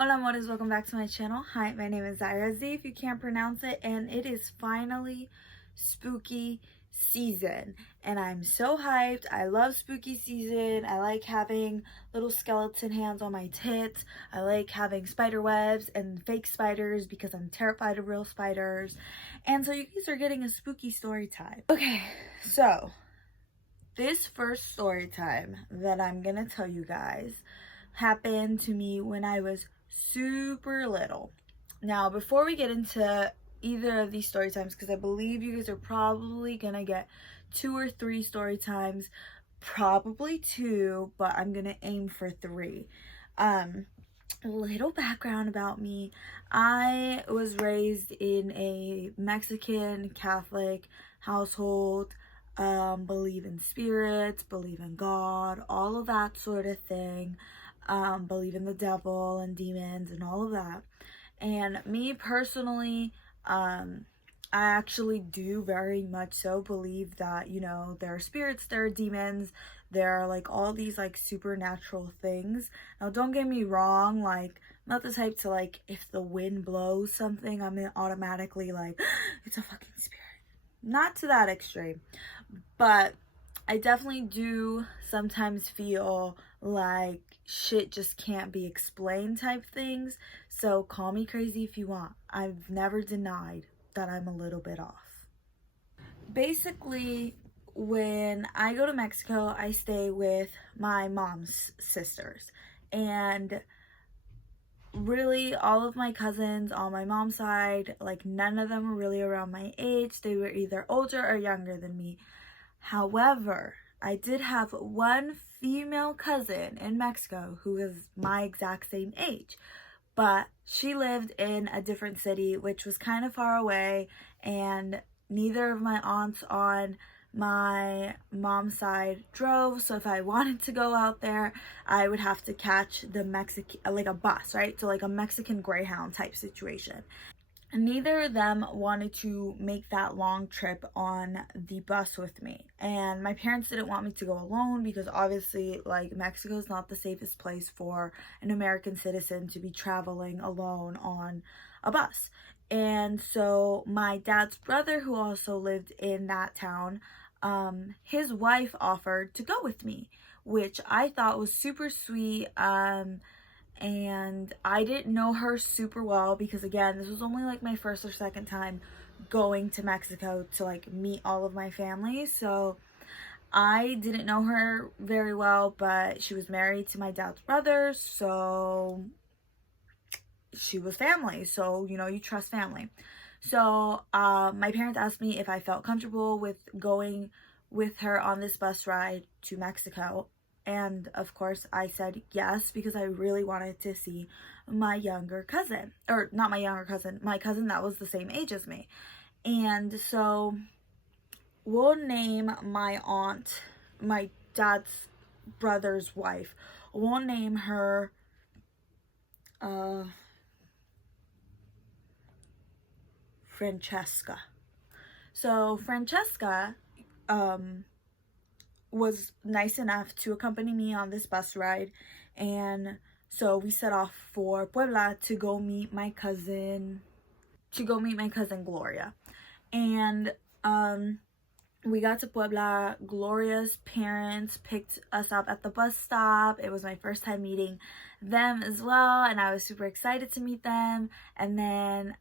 Hola amores, welcome back to my channel. Hi, my name is Itszairaduh if you can't pronounce it, and it is finally spooky season and I'm so hyped. I love spooky season. I like having little skeleton hands on my tits. I like having spider webs and fake spiders because I'm terrified of real spiders. And so you guys are getting a spooky story time. Okay, so this first story time that I'm gonna tell you guys happened to me when I was super little. Now, before we get into either of these story times, because I believe you guys are probably gonna get 2 or 3 story times, probably 2, but I'm gonna aim for 3. A little background about me. I was raised in a Mexican Catholic household. Believe in spirits, believe in God, all of that sort of thing. Believe in the devil and demons and all of that. And me personally, I actually do very much so believe that, there are spirits, there are demons, there are like all these like supernatural things. Now, don't get me wrong, like, I'm not the type to like, if the wind blows something, I'm automatically like, it's a fucking spirit. Not to that extreme, but I definitely do sometimes feel like shit just can't be explained type things. So call me crazy if you want. I've never denied that I'm a little bit off. Basically, when I go to Mexico, I stay with my mom's sisters. And really, all of my cousins on my mom's side, like, none of them were really around my age. They were either older or younger than me. However, I did have one female cousin in Mexico who was my exact same age, but she lived in a different city, which was kind of far away, and neither of my aunts on my mom's side drove. So if I wanted to go out there, I would have to catch the like a bus, right? So like a Mexican Greyhound type situation. Neither of them wanted to make that long trip on the bus with me, and my parents didn't want me to go alone because obviously, like, Mexico is not the safest place for an American citizen to be traveling alone on a bus. And so my dad's brother, who also lived in that town, his wife offered to go with me, which I thought was super sweet. And I didn't know her super well because, again, this was only like my first or second time going to Mexico to like meet all of my family. So I didn't know her very well, but she was married to my dad's brother, so she was family. So, you trust family. So my parents asked me if I felt comfortable with going with her on this bus ride to Mexico. And of course I said yes, because I really wanted to see my younger cousin, or not my younger cousin, my cousin that was the same age as me. And so we'll name my aunt, my dad's brother's wife, we'll name her Francesca. So Francesca was nice enough to accompany me on this bus ride, and so we set off for Puebla to go meet my cousin Gloria. And we got to Puebla. Gloria's parents picked us up at the bus stop. It was my first time meeting them as well, and I was super excited to meet them. And then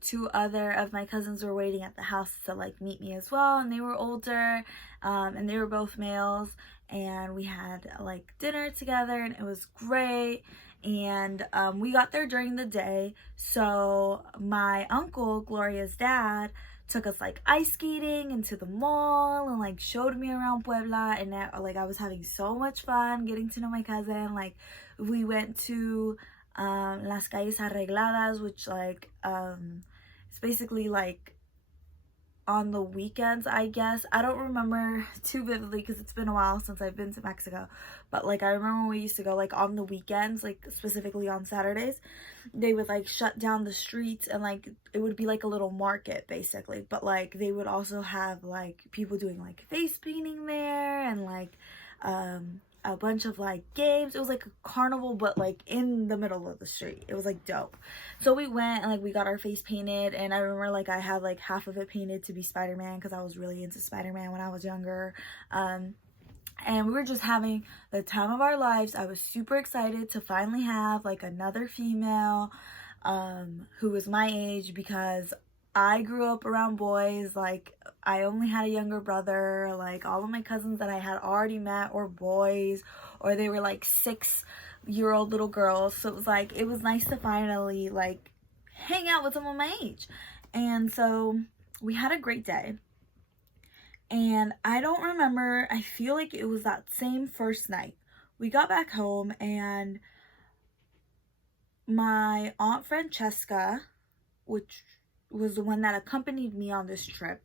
2 other of my cousins were waiting at the house to like meet me as well, and they were older, and they were both males, and we had like dinner together, and it was great. And we got there during the day, so my uncle, Gloria's dad, took us like ice skating into the mall and like showed me around Puebla, and I was having so much fun getting to know my cousin. Like, we went to Las Calles Arregladas, which like it's basically like on the weekends, I guess. I don't remember too vividly because it's been a while since I've been to Mexico, but like I remember when we used to go like on the weekends, like specifically on Saturdays, they would like shut down the streets, and like it would be like a little market basically, but like they would also have like people doing like face painting there, and like a bunch of like games. It was like a carnival, but like in the middle of the street. It was like dope. So we went and like we got our face painted, and I remember like I had like half of it painted to be Spider-Man because I was really into Spider-Man when I was younger. And we were just having the time of our lives. I was super excited to finally have like another female who was my age, because I grew up around boys. Like, I only had a younger brother. Like, all of my cousins that I had already met were boys, or they were like 6-year-old little girls. So it was like, it was nice to finally like hang out with someone my age. And so we had a great day. And I don't remember, I feel like it was that same first night. We got back home, and my Aunt Francesca, which was the one that accompanied me on this trip,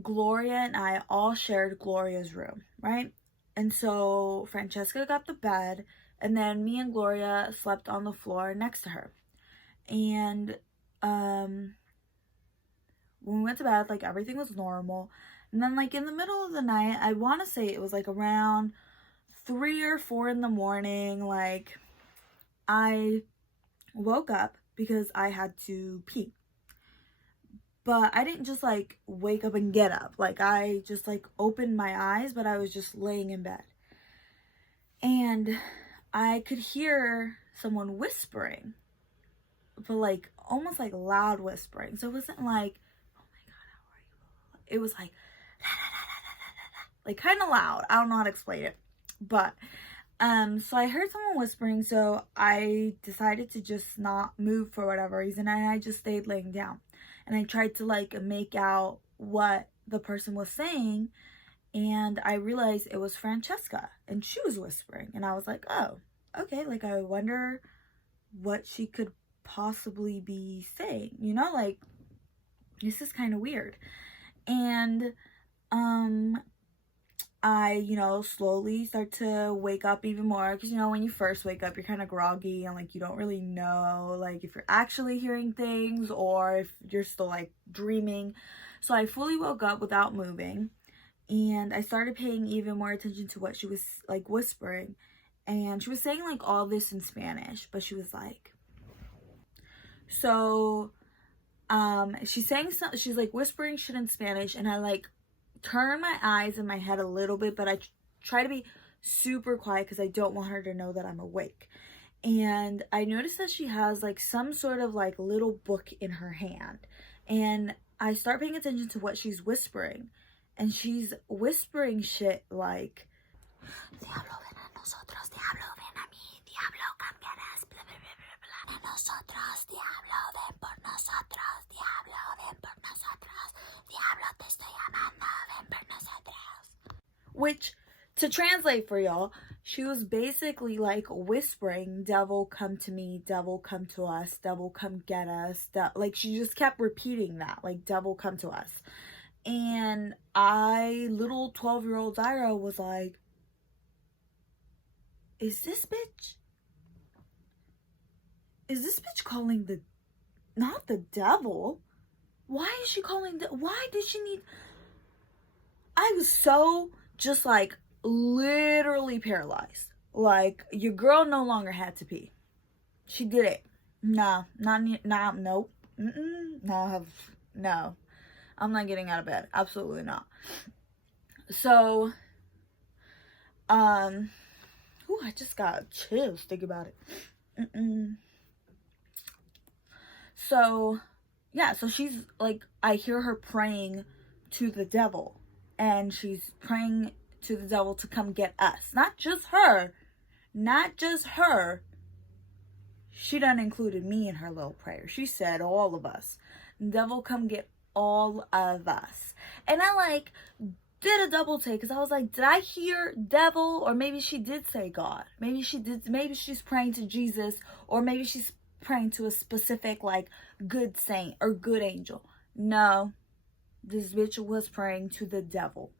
Gloria and I all shared Gloria's room, right? And so Francesca got the bed, and then me and Gloria slept on the floor next to her. And when we went to bed, like, everything was normal. And then, like, in the middle of the night, I want to say it was like around 3 or 4 in the morning, like, I woke up because I had to pee. But I didn't just like wake up and get up. Like, I just like opened my eyes, but I was just laying in bed. And I could hear someone whispering, but like almost like loud whispering. So it wasn't like, oh my God, how are you? It was like, like kind of loud. I don't know how to explain it. But so I heard someone whispering, so I decided to just not move for whatever reason, and I just stayed laying down. And I tried to like make out what the person was saying, and I realized it was Francesca, and she was whispering, and I was like, oh, okay, like, I wonder what she could possibly be saying, you know, like, this is kind of weird. And I, you know, slowly start to wake up even more, because, you know, when you first wake up, you're kind of groggy, and like you don't really know like if you're actually hearing things or if you're still like dreaming. So I fully woke up without moving, and I started paying even more attention to what she was like whispering. And she was saying like all this in Spanish, but she was like, so she's saying something, she's like whispering shit in Spanish, and I like turn my eyes in my head a little bit, but I try to be super quiet because I don't want her to know that I'm awake. And I noticed that she has like some sort of like little book in her hand, and I start paying attention to what she's whispering, and she's whispering shit like, Diablo, ven a nosotros, Diablo, ven a mí, Diablo, cambiarás, bla, bla, bla, bla, bla. A nosotros, Diablo, ven por nosotros, Diablo, ven por nosotros, Diablo, te estoy amando, ven por nosotros. Which, to translate for y'all, she was basically like whispering, devil, come to me, devil, come to us, devil, come get us. Like, she just kept repeating that, like, devil, come to us. And little 12-year-old Zyra was like, is this bitch calling not the devil? Why is she calling why did she need? I was so just like literally paralyzed. Like, your girl no longer had to pee. She did it. Nope. No. I'm not getting out of bed. Absolutely not. So, I just got chills thinking about it. So, yeah, so she's like, I hear her praying to the devil, and she's praying to the devil to come get us. Not just her. She done included me in her little prayer. She said all of us. Devil, come get all of us. And I like did a double take, because I was like, did I hear devil? Or maybe she did say God. Maybe she's praying to Jesus, or maybe she's praying to a specific like good saint or good angel. No, this bitch was praying to the devil,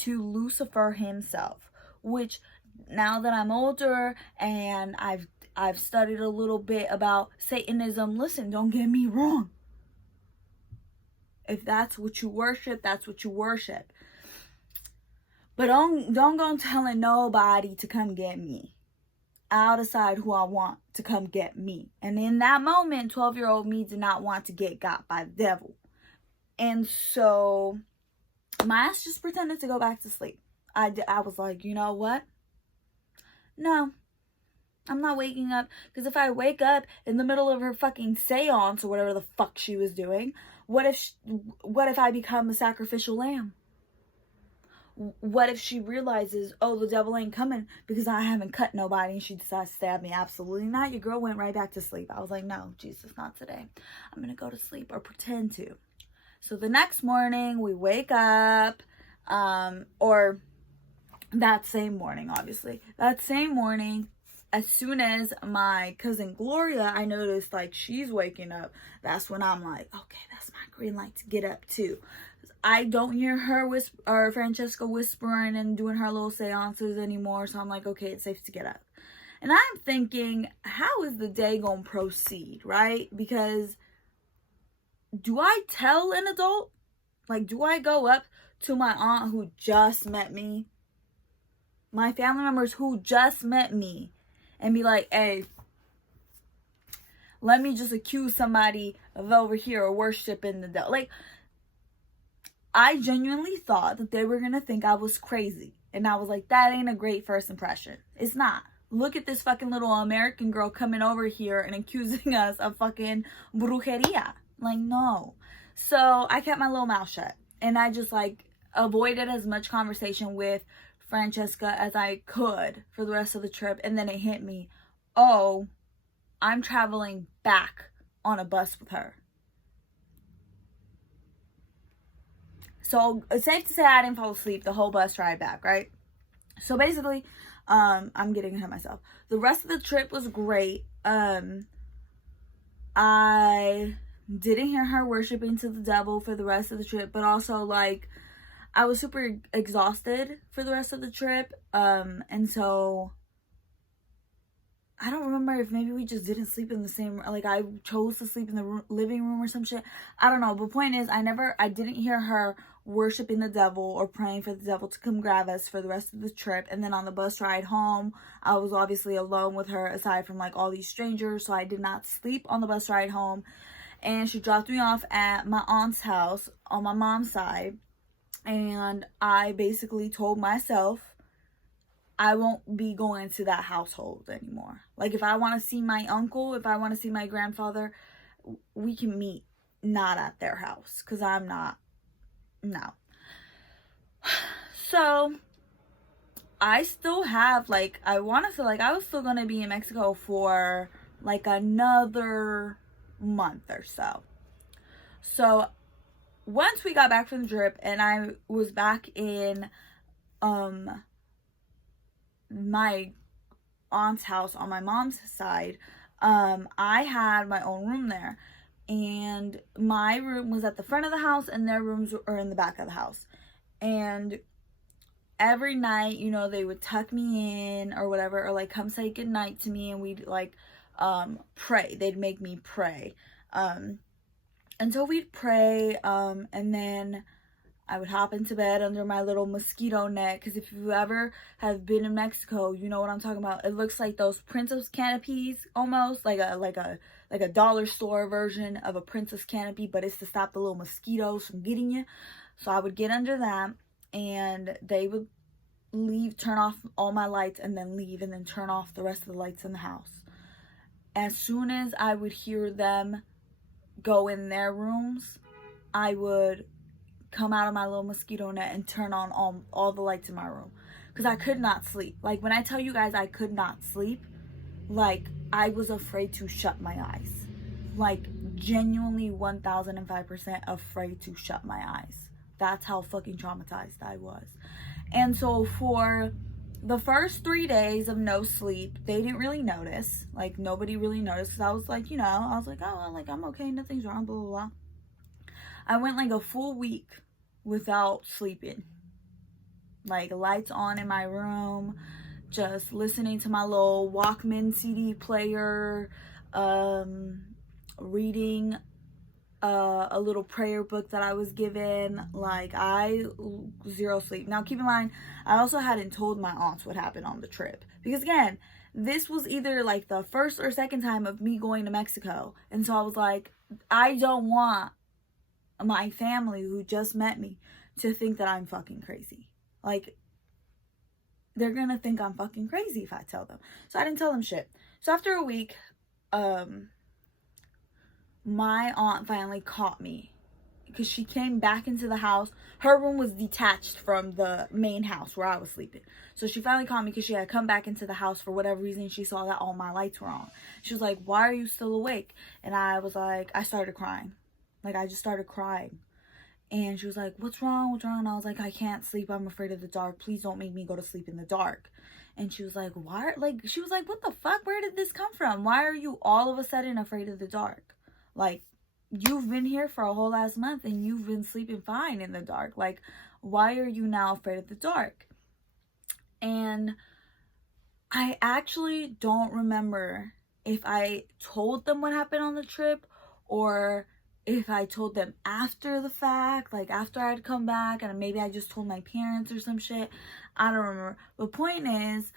to Lucifer himself, which, now that I'm older and I've studied a little bit about Satanism, listen, don't get me wrong. If that's what you worship, that's what you worship. But don't go telling nobody to come get me. I'll decide who I want to come get me. And in that moment, 12-year-old me did not want to get got by the devil. And so my ass just pretended to go back to sleep. I was like, you know what? No, I'm not waking up. Because if I wake up in the middle of her fucking seance or whatever the fuck she was doing, what if I become a sacrificial lamb? What if she realizes, oh, the devil ain't coming because I haven't cut nobody, and she decides to stab me? Absolutely not. Your girl went right back to sleep. I was like, no, Jesus, not today. I'm going to go to sleep, or pretend to. So the next morning, we wake up, or that same morning, obviously. That same morning, as soon as my cousin Gloria, I noticed, like, she's waking up, that's when I'm like, okay, that's my green light to get up, too. I don't hear her or Francesca whispering and doing her little seances anymore, so I'm like, okay, it's safe to get up. And I'm thinking, how is the day gonna proceed, right? Because do I tell an adult? Like, do I go up to my aunt who just met me, my family members who just met me, and be like, hey, let me just accuse somebody of over here or worshiping the devil? Like, I genuinely thought that they were going to think I was crazy. And I was like, that ain't a great first impression. It's not. Look at this fucking little American girl coming over here and accusing us of fucking brujeria. Like, no. So I kept my little mouth shut. And I just, like, avoided as much conversation with Francesca as I could for the rest of the trip. And then it hit me, oh, I'm traveling back on a bus with her. So it's safe to say I didn't fall asleep the whole bus ride back, right? So basically, I'm getting ahead of myself. The rest of the trip was great. I didn't hear her worshiping to the devil for the rest of the trip, but also, like, I was super exhausted for the rest of the trip. And so I don't remember if maybe we just didn't sleep in the same, like, I chose to sleep in the living room or some shit. I don't know. But point is, I didn't hear her worshiping the devil or praying for the devil to come grab us for the rest of the trip. And then on the bus ride home, I was obviously alone with her aside from, like, all these strangers. So I did not sleep on the bus ride home. And she dropped me off at my aunt's house on my mom's side. And I basically told myself, I won't be going to that household anymore. Like, if I want to see my uncle, if I want to see my grandfather, we can meet not at their house. Because I'm not, no. So, I still have, like, I want to feel like I was still going to be in Mexico for, like, another month or so. So, once we got back from the trip and I was back in, my aunt's house on my mom's side, I had my own room there, and my room was at the front of the house and their rooms are in the back of the house. And every night, you know, they would tuck me in or whatever, or like come say goodnight to me, and we'd like pray. They'd make me pray, and so we'd pray, and then I would hop into bed under my little mosquito net, because if you ever have been in Mexico, you know what I'm talking about. It looks like those princess canopies, almost like a dollar store version of a princess canopy, but it's to stop the little mosquitoes from getting you. So I would get under that, and they would leave, turn off all my lights, and then leave, and then turn off the rest of the lights in the house. As soon as I would hear them go in their rooms, I would come out of my little mosquito net and turn on all the lights in my room, because I could not sleep. Like, when I tell you guys I could not sleep, like, I was afraid to shut my eyes. Like, genuinely 1005% afraid to shut my eyes. That's how fucking traumatized I was. And so for the first 3 days of no sleep, they didn't really notice. Like, nobody really noticed, because I was like, you know, I was like, oh, like, I'm okay, nothing's wrong, blah, blah, blah. I went like a full week without sleeping. Like, lights on in my room, just listening to my little Walkman CD player, reading a little prayer book that I was given. Like, I zero sleep. Now keep in mind, I also hadn't told my aunts what happened on the trip, because again, this was either like the first or second time of me going to Mexico, and so I was like, I don't want my family who just met me to think that I'm fucking crazy. Like, they're gonna think I'm fucking crazy if I tell them. So I didn't tell them shit. So after a week, my aunt finally caught me, because she came back into the house. Her room was detached from the main house where I was sleeping. So she finally caught me because she had come back into the house for whatever reason. She saw that all my lights were on. She was like, why are you still awake? And I was like, I started crying. Like, I just started crying. And she was like, what's wrong? What's wrong? And I was like, I can't sleep. I'm afraid of the dark. Please don't make me go to sleep in the dark. And she was like, why? Like, she was like, what the fuck? Where did this come from? Why are you all of a sudden afraid of the dark? Like, you've been here for a whole last month and you've been sleeping fine in the dark. Like, why are you now afraid of the dark? And I actually don't remember if I told them what happened on the trip, or if I told them after the fact, like after I'd come back, and maybe I just told my parents or some shit. I don't remember. The point is,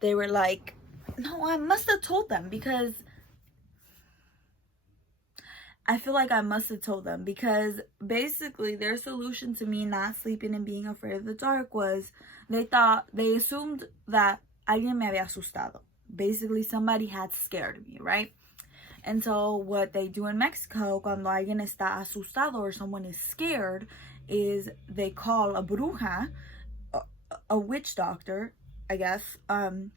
they were like, no, I must have told them, because I feel like I must have told them, because basically their solution to me not sleeping and being afraid of the dark was, they assumed that alguien me había asustado. Basically, somebody had scared me, right? And so what they do in Mexico, cuando alguien está asustado or someone is scared, is they call a bruja, a witch doctor, I guess, and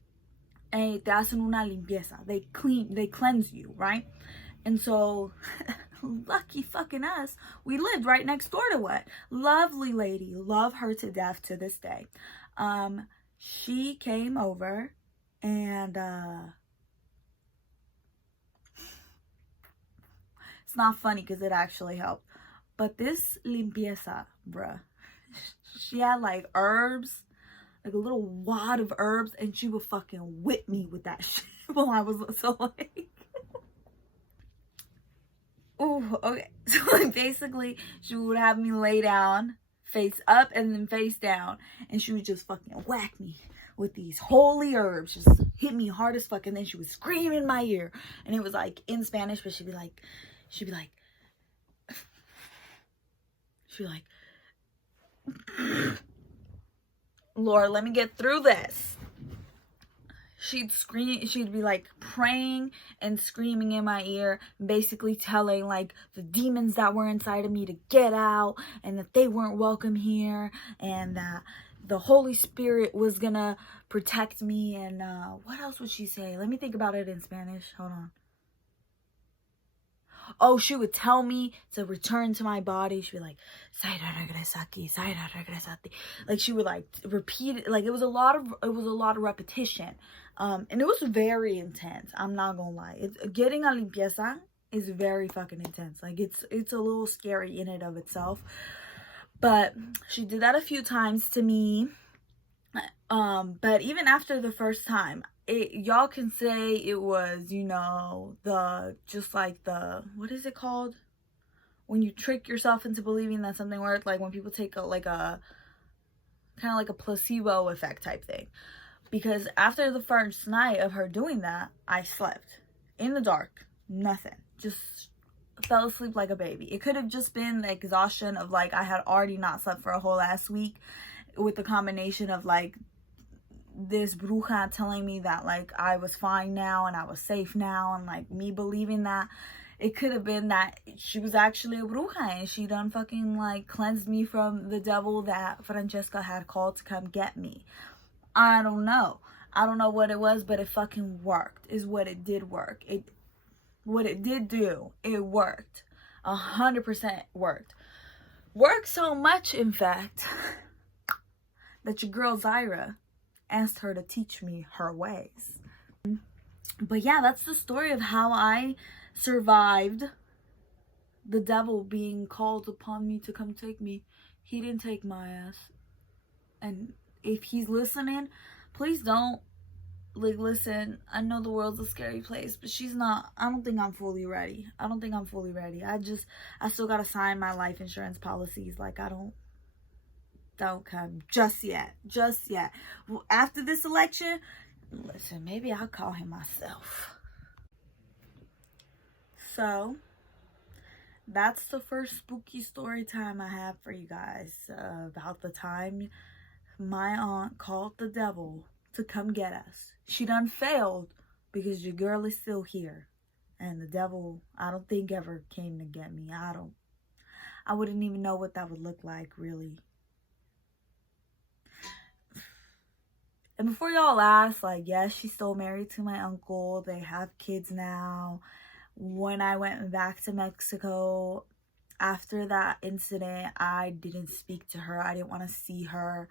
te hacen una limpieza. They cleanse you, right? And so, lucky fucking us, we lived right next door to what? Lovely lady, love her to death to this day. She came over, and it's not funny because it actually helped. But this limpieza, bruh, she had like herbs, like a little wad of herbs, and she would fucking whip me with that shit while I was so like... Oh, okay. So like, basically, she would have me lay down, face up and then face down, and she would just fucking whack me with these holy herbs, just hit me hard as fuck, and then she would scream in my ear, and it was like in Spanish, but she'd be like, Lord, let me get through this. She'd scream, she'd be like praying and screaming in my ear, basically telling like the demons that were inside of me to get out, and that they weren't welcome here, and that the Holy Spirit was gonna protect me. And what else would she say? Let me think about it in Spanish. Hold on. Oh, she would tell me to return to my body. She'd be like, Zaira, regresa aquí, Zaira, regresa aquí. Like, she would like repeat it. Like, it was a lot of repetition. And it was very intense. I'm not gonna lie. Getting a limpieza is very fucking intense. Like, it's a little scary in and of itself. But she did that a few times to me. But even after the first time, y'all can say it was, you know, what is it called? When you trick yourself into believing that something worked, like when people take kind of like a placebo effect type thing. Because after the first night of her doing that, I slept in the dark, nothing, just fell asleep like a baby. It could have just been the exhaustion of like, I had already not slept for a whole last week, with the combination of like this bruja telling me that like I was fine now and I was safe now, and like me believing that. It could have been that she was actually a bruja and she done fucking like cleansed me from the devil that Francesca had called to come get me. I don't know what it was, but it fucking worked, is what it did work. What it did do, it worked. 100% worked. Worked so much, in fact, that your girl Zyra asked her to teach me her ways. But yeah, that's the story of how I survived the devil being called upon me to come take me. He didn't take my ass. And if he's listening, please don't Like, listen, I know the world's a scary place, but she's not. I don't think I'm fully ready. I still gotta sign my life insurance policies. Like, don't come just yet. After this election, listen, maybe I'll call him myself. So, that's the first spooky story time I have for you guys. About the time my aunt called the devil to come get us. She done failed because your girl is still here. And the devil, I don't think, ever came to get me. I wouldn't even know what that would look like, really. And before y'all ask, like, yes, she's still married to my uncle. They have kids now. When I went back to Mexico, after that incident, I didn't speak to her. I didn't want to see her.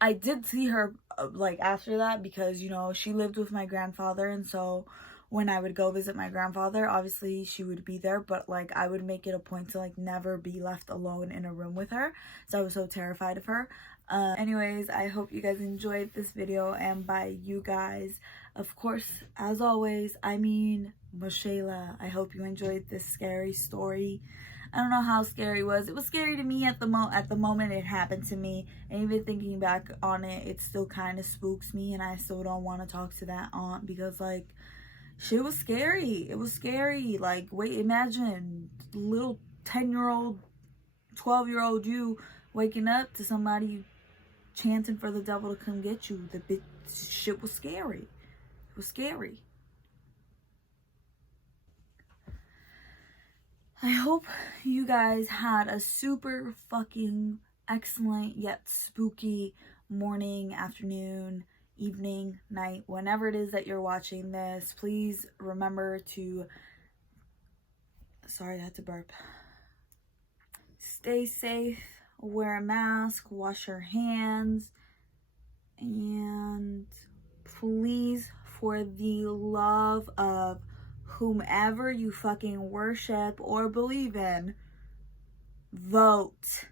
I did see her, like, after that because, you know, she lived with my grandfather. And so when I would go visit my grandfather, obviously she would be there. But, like, I would make it a point to, like, never be left alone in a room with her. So I was so terrified of her. Anyways, I hope you guys enjoyed this video. And by you guys, of course, as always, I mean Michela. I hope you enjoyed this scary story. I don't know how scary it was. It was scary to me at the moment it happened to me. And even thinking back on it, it still kind of spooks me. And I still don't want to talk to that aunt because, like, shit was scary. It was scary. Like, wait, imagine little 10-year-old, 12-year-old you waking up to somebody chanting for the devil to come get you. Shit was scary. It was scary. I hope you guys had a super fucking excellent yet spooky morning, afternoon, evening, night, whenever it is that you're watching this. Please remember to, sorry, I had to burp. Stay safe, wear a mask, wash your hands, and please, for the love of whomever you fucking worship or believe in, vote.